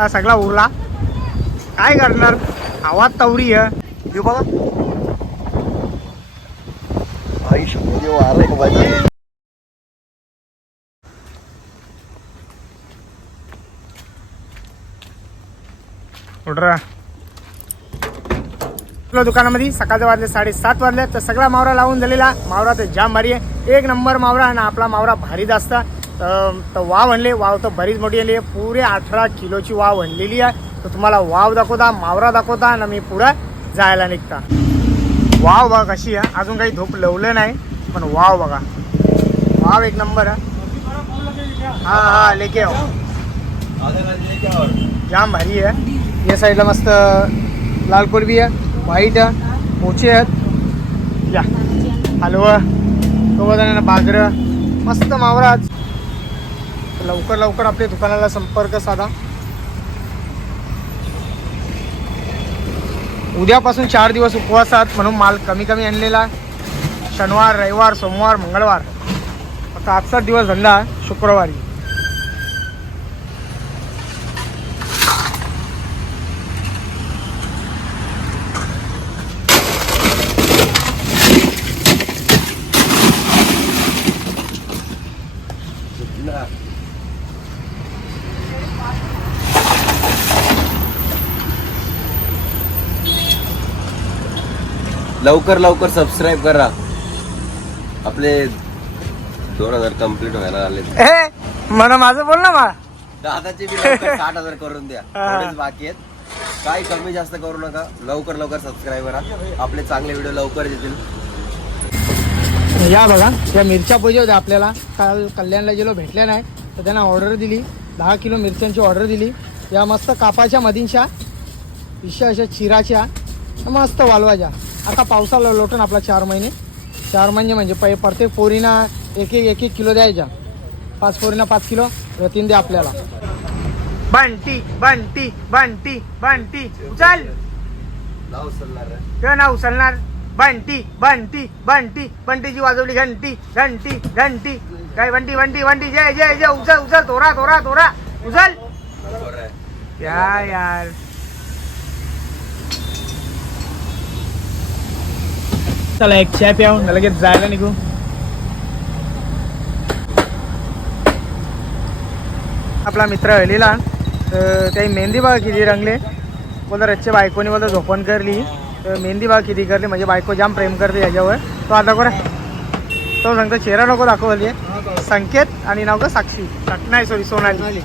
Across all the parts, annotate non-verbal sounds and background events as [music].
हा सगळा उरला. काय करणार? आवाज तवरी आहे. बघा आपल्या दुकानामध्ये सकाळचे वाजले साडेसात वाजले. तर सगळा मावरा लावून झालेला मावरा तर जाम भारी आहे. एक नंबर मावरा आणि आपला मावरा भारी जास्त. तर तर वाव आणले. वाव तर बरीच मोठी आणली आहे. पुरे अठरा किलोची वाव आणलेली आहे. तर तुम्हाला वाव दाखवता मावरा दाखवता आणि मी पुढं जायला निघता. वाव बघा कशी आहे. अजून काही धूप लवलं नाही पण वाव बघा. वाव एक नंबर आहे. हा हा लेके आओ. जाम भारी आहे. या साईडला मस्त लाल कोलबी आहे व्हाईट आहे पोचे आहेत. या. हलवा. सोबत बाजरं. मस्त मावराज लवकर लवकर आपल्या दुकानाला संपर्क साधा. उद्यापासून चार दिवस उपवासात म्हणून माल कमी कमी आणलेला आहे. शनिवार रविवार सोमवार मंगळवार. आता आजचा दिवस धंदा शुक्रवारी. लवकर लवकर सबस्क्राईब करा. आपले दोन हजार कंप्लीट व्हायला आले ए म्हणा माझं बोल ना मा दादाचे बी लवकर [laughs] साठ हजार करून द्या. थोडेच बाकी आहेत. काही कमी जास्त करू नका. लवकर लवकर सबस्क्राईब करा. आपले चांगले व्हिडिओ लवकर येतील. या बघा या मिरच्या पाहिजे होत्या आपल्याला. काल कल्याणला गेलो भेटल्या नाही. तर त्यांना ऑर्डर दिली. दहा किलो मिरच्यांची ऑर्डर दिली. या मस्त कापाच्या मधींच्या विषय अशा चिराच्या मस्त वालवाच्या. आता पावसाला लोटून आपला चार महिने. चार महिने म्हणजे पै प्रत्येक पोरीना एक एक एक एक किलो द्यायच्या पाच पोरीना पाच किलो रतीन द्या आपल्याला. बंटी बंटी बंटी बंटी उचल. ना उचलणार बंटी बंटी बंटी बंटीची वाजवली घंटी घंटी घंटी. काय बंटी बंटी बंटी जय जय जय उचल उचल तोरा तोरा तोरा उचल. या यार. चला एक चॅ प्यावून लगेच जायला निघू. आपला मित्र हळीला तर त्याही मेहंदी बघा किती रंगले? बोलतो रच्चे बायकोनी बोलतो झोपण करली. तर मेहंदी बघा किती करली? म्हणजे बायको जाम प्रेम करते याच्यावर. तो आता बरं तो सांगतो चेहरा नको दाखवली. संकेत आणि नाव का साक्षी? नाही सॉरी सोनाली.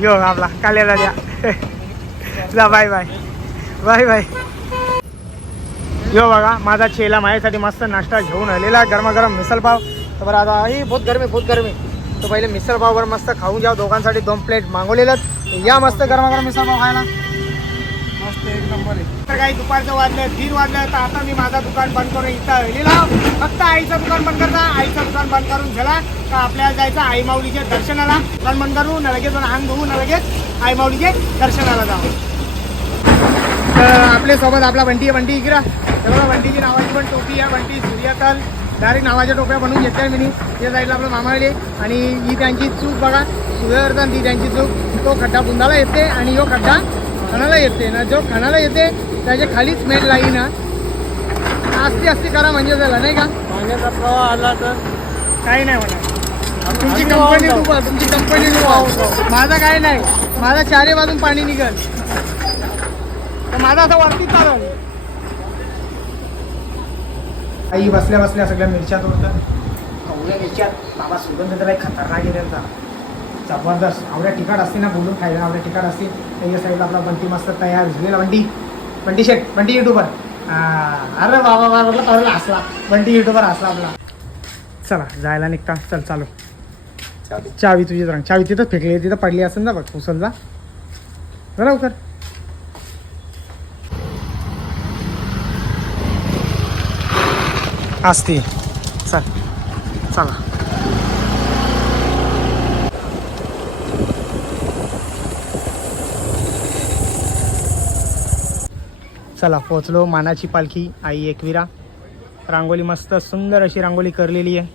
यो आपला काल्याला द्या. [laughs] जा बाय बाय बाय बाय यो बघा माझा चेला माझ्यासाठी मस्त नाश्ता घेऊन आलेला गरमागरम मिसळपाव तर बरं आता आई बहुत गरमी बहुत गरमी. तर पहिले मिसल मस्त खाऊन जाऊ. दोघांसाठी दोन प्लेट मागवलेलं या मस्त गरमागरम मिसळपाव खायला. मस्त एक नंबर आहे. तर काही दुपारचं वाजलं दीड वाजलं तर आता मी माझा दुकान बंद करून इथं आलेला फक्त आईचं दुकान बंद करता. आईचं दुकान बंद करून झाला. का आपल्याला जायचं आई माऊलीच्या दर्शनाला. दुकान बंद करू न लगेच दोन अंग धुवू न लगेच आई माऊलीचे दर्शनाला जाऊ. आपल्यासोबत आपल्यासोबत आपला बंटी आहे. बंटी इकडं. बघा बंटीची नावाची पण टोपी आहे बंटी सूर्यकल डायरेक्ट नावाच्या टोप्या बनवून घेतल्या मी. त्या साईडला आपलं मामाळे. आणि ही त्यांची चूक बघा. सूर्यवर्धन ती त्यांची चूक. तो खड्डा बुंदाला येते आणि यो खड्डा खणाला येते. ना जो खणाला येते त्याच्या खालीच मेट लाई ना आस्ती आस्ती करा म्हणजे झालं नाही का? पाण्याचा प्रवाह आला तर? काही नाही म्हणा तुमची कंपनी डुबा तुमची कंपनी डुबा माझा काय नाही. माझा चारी बाजून पाणी निघल. तर माझा असं वरती चालल आई बसल्या बसल्या सगळ्या मिरच्या तोडतात. कवड्या मिरच्या. बाबा सुगंध तर खतरनाक आहे त्यांचा. जबरदस्त. आवड्या तिखट असते ना बोलून खायला आवड्या तिखट असते त्याच्या साईडला आपला बंटी मस्त तयार झालेला बंटी बंटी शेट बंटी युट्यूबर अरे बाबा बाबा कळलं हसला. बंटी युट्यूबर हसला आपला. चला जायला निघता. चल चालू. चावी. तुझी रंग चावी तिथं फेकली तिथं पडली असेल ना बघ उचल जा लवकर. असते. चल चला. चला पोचलो मानाची पालखी आई एकविरा. रांगोळी मस्त सुंदर अशी रांगोळी करलेली आहे.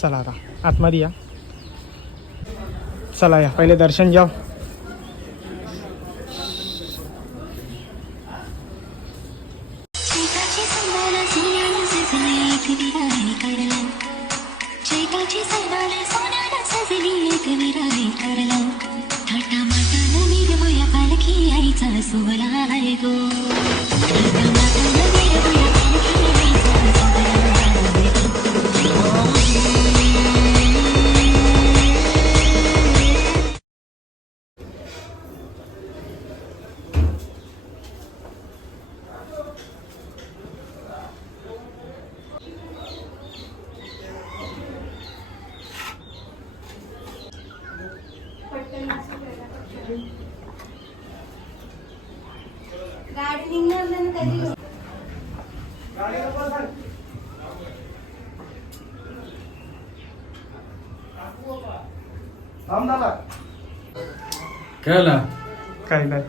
चला आता आतमध्ये या. चला या पहिले दर्शन जाऊ कळला काय नाही.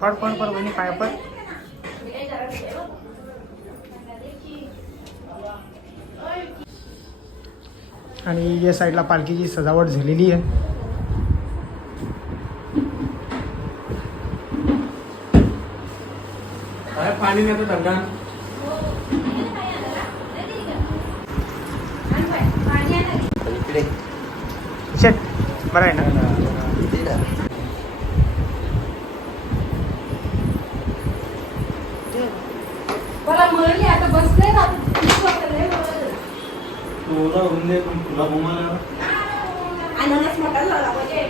पड पड पड वहिनी पाय पड. आणि या साईडला पालखीची सजावट झालेली आहे. पाणी नाही शेट बरं आहे ना? म्हणली आता बसले. ना तुला होऊन दे पण तुला घुमाला. अननस झाला म्हणजे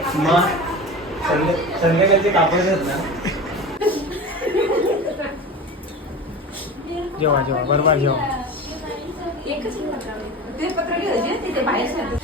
संध्या संध्याकाळचे कापड आहेत ना. जेवा जेवा बरोबर जेवा. एकच ते पत्र घ्यायचे तिथे बाहेर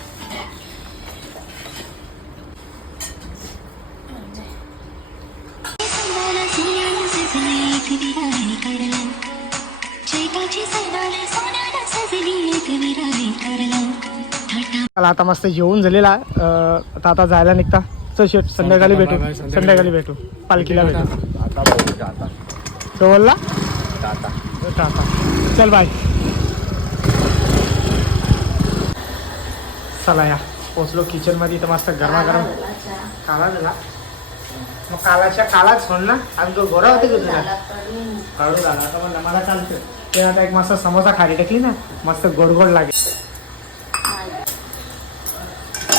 चला आता मस्त जेवून झालेला. आता आता जायला निघता. चल शेट संध्याकाळी भेटू. संध्याकाळी भेटू. पालखीला भेटू. आता बोलू टाटा. तो बोलला टाटा टाटा. चल बाय. चला या. पोचलो किचनमध्ये तर मस्त गरमागरम. काला झाला मग कालाच्या कालाच म्हण ना. आणि तो गोरा होते का तुला काढू झाला मला चालतं ते आता एक मस्त समोसा खाली टाकली ना मस्त गोड गोड लागेल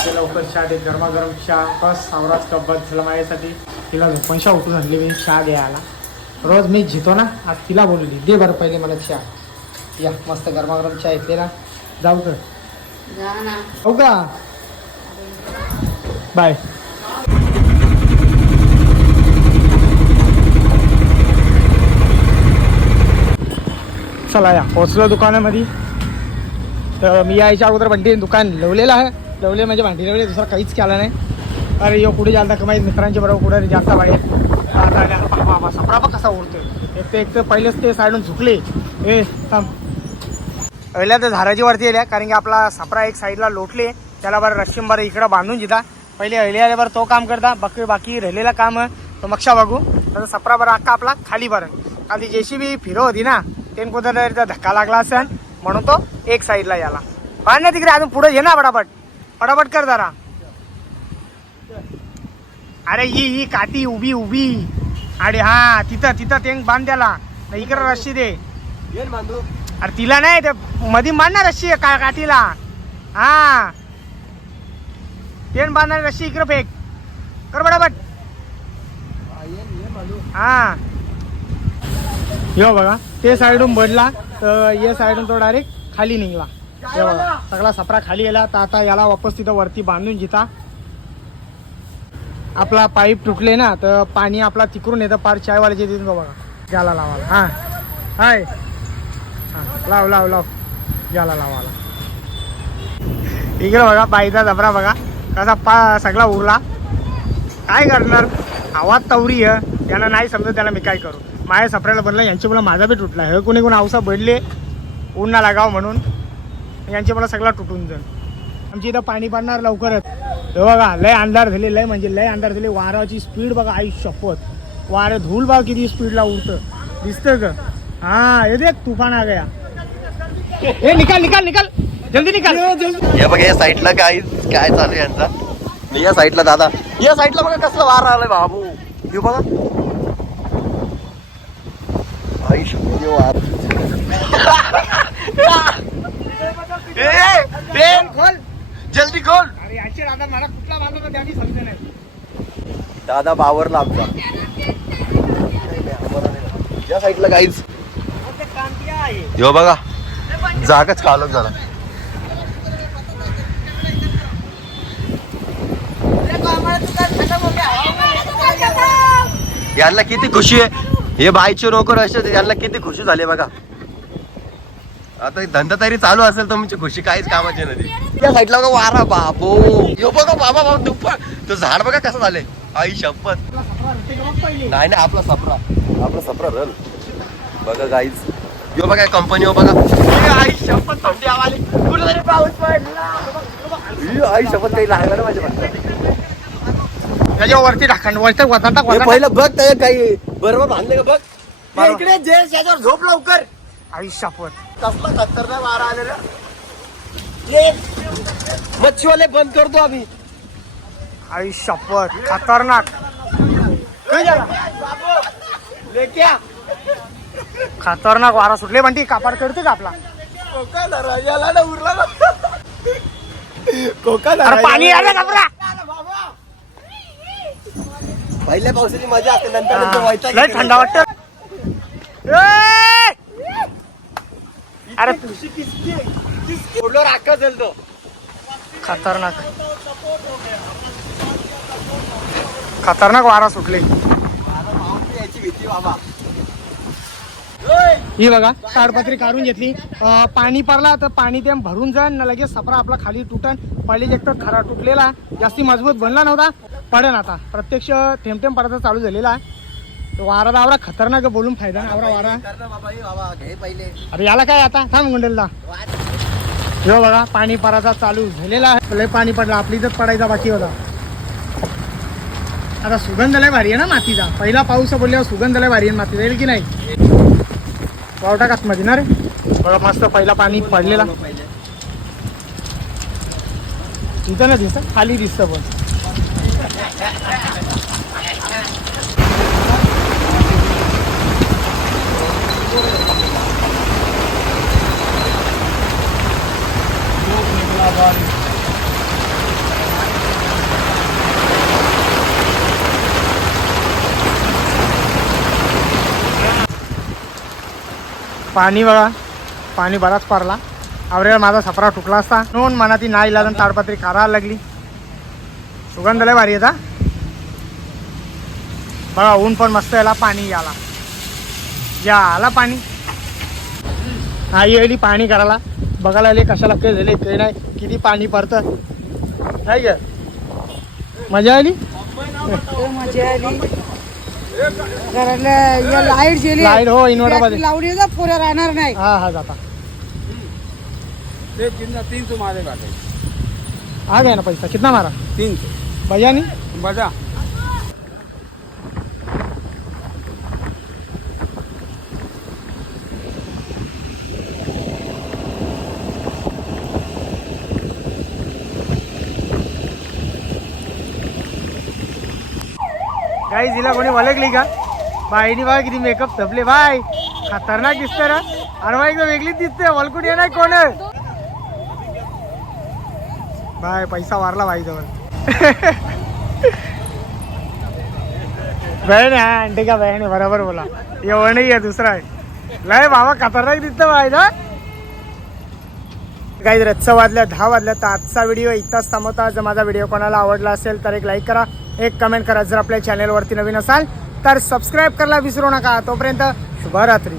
ते लवकर चहा दे गरमागरम चहा बस सावराज कब्बत झाला माझ्यासाठी. तिला झोपणशा उठून आणली मी चहा द्यायला रोज मी जितो ना आज तिला बोलली दे बरं पहिले मला चहा. या मस्त गरमागरम चहा येते ना जाऊ तर. हो का? बाय. चला या पोचलो दुकानामध्ये. तर मी यायच्या अगोदर बंटी दुकान लवलेलं आहे. लवले म्हणजे भांडी लवले दुसरा काहीच केला नाही. अरे यो कुठे जालता कमाई? मित्रांच्या बरोबर कुठे जाता बाहेर. आता बाबा, बाबा, कसा उडतोय. एक तर एक तर पहिलेच ते साईडून झुकले. ए थांब. पहिल्या तर झाडाची वरती आल्या कारण की आपला सापरा एक साईडला लोटले. त्याला बरं रश्मी बरं इकडं बांधून जिता पहिले अहिले आल्यावर तो काम करता. बाकी बाकी राहिलेला काम तो मक्षा बघू. तर सपरा बरं अख्खा आपला खाली बरं. काल ती जेशी बी फिरो होती ना तेन कुठं तरी धक्का लागला असेल. म्हणून तो एक साईडला याला. बांध ना तिकडे अजून पुढे घे ना पटापट पटापट कर जरा. अरे ही ही काठी उभी उभी. अरे हा तिथं तिथं ते बांध त्याला. नाही इकडं रस्सी दे. ये ना बांधू. अरे तिला नाही ते मधी मारणार रस्सी का काठीला? हा. तेन बांधणार रस्सी इकडं फेक. कर बडाबट हा, ये ये बांधू. हा. यो बघा ते साईडून बदला तर या साईडून तो डायरेक्ट खाली निघला. सगळा सपरा खाली गेला तर आता याला वापस तिथं वरती बांधून जिता. आपला पाईप तुटले ना तर पाणी आपला तिकडून येतं पार चायवाल्याचे तिथून बघा. ज्याला लावाला हा. हाय. हा लाव लाव लाव. ज्याला लावाला इकडे बघा बाईचा जबरा बघा. कसा पा सगळा उरला. काय करणार? आवाज तवरी आहे. त्यांना नाही समजत त्याला मी काय करू? माझ्या सपऱ्याला बनला यांची मुलं माझा बी तुटला. हे कोणी कोणी आवसा बडले ऊन ना लागाव म्हणून. यांचे मला सगळा तुटून जाईल. आमची इथं पाणी पडणार लवकरच. हे बघा लय अंधार झाले लय म्हणजे लय अंधार झाले. वाराची स्पीड बघा आई शपथ. वारे धूल भाव किती स्पीडला उडतं. दिसतं का? हा हे देख तुफान आ गया. ए निकाल निकाल निकाल. जल्दी निकाल. हे बघा या साईडला काय काय चालू आहे यांचा? या साईडला दादा. या साईडला बघा कसला वार आलाय बाबू. हे बघा. आई शपथ, हे वार. [laughs] खोल. जल्दी खोल. अरे याचे दादा मला कुठला बांधला त्याने समजे नाही. दादा बावरला आमचा या साईडला काहीच. हो बघा. जागाच कालच झाला. यांना किती खुशी आहे? हे बाईचे नोकर असे यांना किती खुशी झाली बघा. आता धंदा तरी चालू असेल तर तुमची खुशी काहीच कामाची नाही. या साईडला बघा वारा बाबो यो बघा बाबा बाबा दुप्पा तो झाड बघा कसं झालंय. आई शपथ. नाही नाही आपला सपरा. आपला सपरा रल. बघा गाईज यो बघा कंपनी हो बघा. आई शपथ थंडी आवाली. कुठेतरी पाऊस पडला. आई शपथ काही लागलं ना माझ्या भाषेत. त्याच्या वरती टाक. पहिलं बघ त्या काही बरोबर बांधले का बघ. इकडे जे याच्यावर झोप लवकर. आई शपथ. कसला खतरनाक वारा आलेला? मच्छीवाले बंद करतो आम्ही आई शपथ खतरनाक. खतरनाक वारा सुटले म्हणते कापाड करते का आपला? कोका दरवाजाला ना उरला ना. कोका अरे पाणी आलं का पुरा? पहिल्या पावसाची मजा असते नंतर. थंड वाटत. अरे खतरनाक. खतरनाक वारा सुटले. ही बघा ताडपत्री काढून घेतली. पाणी पडला तर पाणी ते भरून जाईन ना लगेच सपरा आपला खाली तुटन. पहिले एक तर खरा तुटलेला जास्ती मजबूत बनला नव्हता. पडेन आता. प्रत्यक्ष थेंब थेंब पडायचा चालू झालेला आहे. वारा दावरा खतरनाक आहे, बोलून फायदा नाही. आवरा वारा. कर ना बाबा हे बाबा घे पहिले. अरे याला काय आता? थांब गुंडेलदा हो बघा पाणी पडायचा चालू झालेला आहे. लय पाणी पडलं आपली इथंच पडायचा बाकी होता. आता सुगंध लय भारी आहे ना मातीचा. पहिला पाऊस बोलल्यावर सुगंध लय भारी आहे मातीचा. येईल की नाही? पावटा कात मध्ये ना रे. बघा मस्त पहिला पाणी पडलेला. पहिले इथं ना दिसत खाली दिसतं पण. पाणी बघा. पाणी बराच पारला आवरेला माझा सफरा तुटला असता. नोन मनाती नाही लागून ताडपत्री करायला लागली. सुगंध लय भारी येता बघा ऊन पण मस्त याला पाणी याला या आला पाणी. आई आली पाणी करायला. बघायला आले कशाला काही झाले काही नाही किती पाणी पडतं. नाही मजा आली? हो, मजा आली. घराला या लाइट गेली लाइट हो इन्व्हर्टरमध्ये. लावली का पुऱ्या राहणार नाही. हा हा जाता. तीन सौ मारे बाटे आ गया ना पैसा. कितना मारा? तीन सौ भैया नहीं बजा. काही दिला कोणी वलगली का? बाईनी बघा किती मेकअप तपले बाय खतरनाक दिसते ना? अरे बा एकदम वेगळीच दिसते. वलकुट ये नाही कोण? बाय पैसा वारला बाई जवळ बहीण आहे आंटी का बहीण बरोबर बोला. एवढं नाही आहे दुसरा आहे. लय बाबा खतरनाक दिसतं बाय ना काही रच्च वाजल्या दहा वाजल्या. तर आजचा व्हिडिओ इथंच थांबवता. जर माझा व्हिडिओ कोणाला आवडला असेल तर एक लाईक करा. एक कमेंट करा जर आपल्या चॅनलवरती नवीन असाल तर सबस्क्राईब करायला विसरू नका. तोपर्यंत शुभरात्री.